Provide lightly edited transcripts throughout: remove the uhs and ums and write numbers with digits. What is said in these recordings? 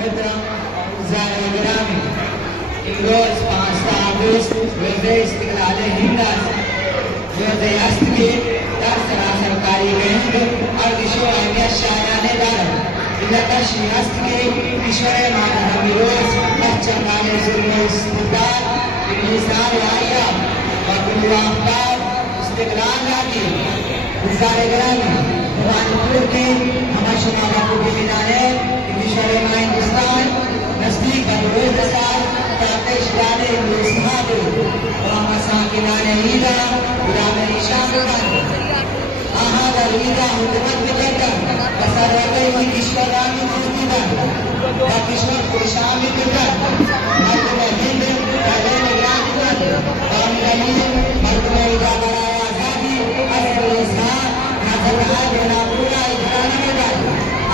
मोहतरम गिरामी रोज 5 अगस्त रोज इस्तिकलाल हिंद रोज अस्त के दर सरकारी हिंद और विश्व अहमियत शायाने दार इलाकश अस्त के ईश्वर मानवी रोज चंगाने जुल्म इस्तिकलाल इंसान आया और गुलाफ्ताब इस्तिकलाल लागी गुज़ारे गिरामी भवानीपुर के हमाशुमा बापू के मिलाने ईश्वर हिंदुस्तान नजदीक रोज साल ताकश डाले हिंदुस्तान और मसाकिनाने ईदा गुलाम निशान आहा ईदा हुकूमत में करता बसर गई ईश्वर रानी मुस्तिदा या ईश्वर को शामिल करता मर्द में हिंद पहले निगरान कर और मिलानी मर्द में ईदा बनाया आजादी असल इंसान नजर रहा देना पूरा इजरानी में डाल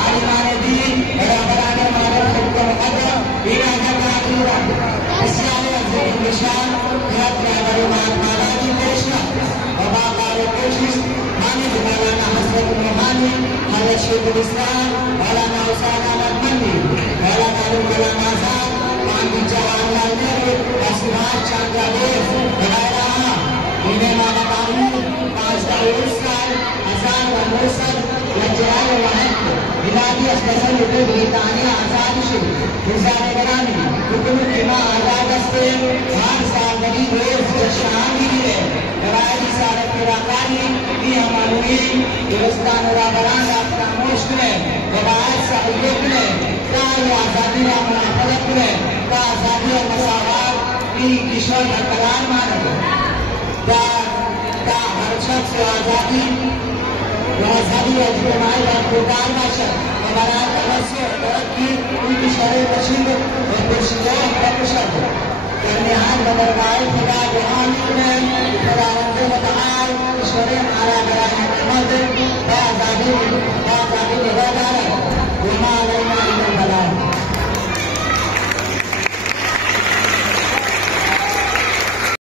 आलिमाने दी बड़ा बराने मानव सबको मुकद्दम बिना जगह इस्लामी अज़ीम निशान हक ड्राइवर महात्मा गांधी पेशवा वफादार कोशिश मानी मौलाना हसन रूहानी हज़रत शेखुल इस्लाम मौलाना हुसैन अहमद मंदी मौलाना अबुल कलाम आजाद पंडित जवाहरलाल नेहरू और सुभाष चंद्र बोस वगैरह इन्हें माना कानून 5 साल अजान व मुरसल लज्जाल वहद मिलादी असलसन ब्रितानिया आजाद शुरू गुज़ारे गिरामी हुकूमत के मां आजाद हस्ते हर साल बड़ी रोज जश्न है गवाही सारत के राकानी भी हमारी हिंदुस्तान और बरान आपका मुश्किल है गवाही सहयोग में का आजादी का मुनाफरत में का आजादी और मसावत की किशोर बरकरार मानव का हर शख्स आजादी आजादी और इज्तिमाई और खुदार माशर हमारा तवज्जो तरक्की उनकी शरीर मशीन और खुशियों का कुशल करने हाथ बदरगाह खुदा जहान में खुदा रंग बताए ईश्वर आला गया है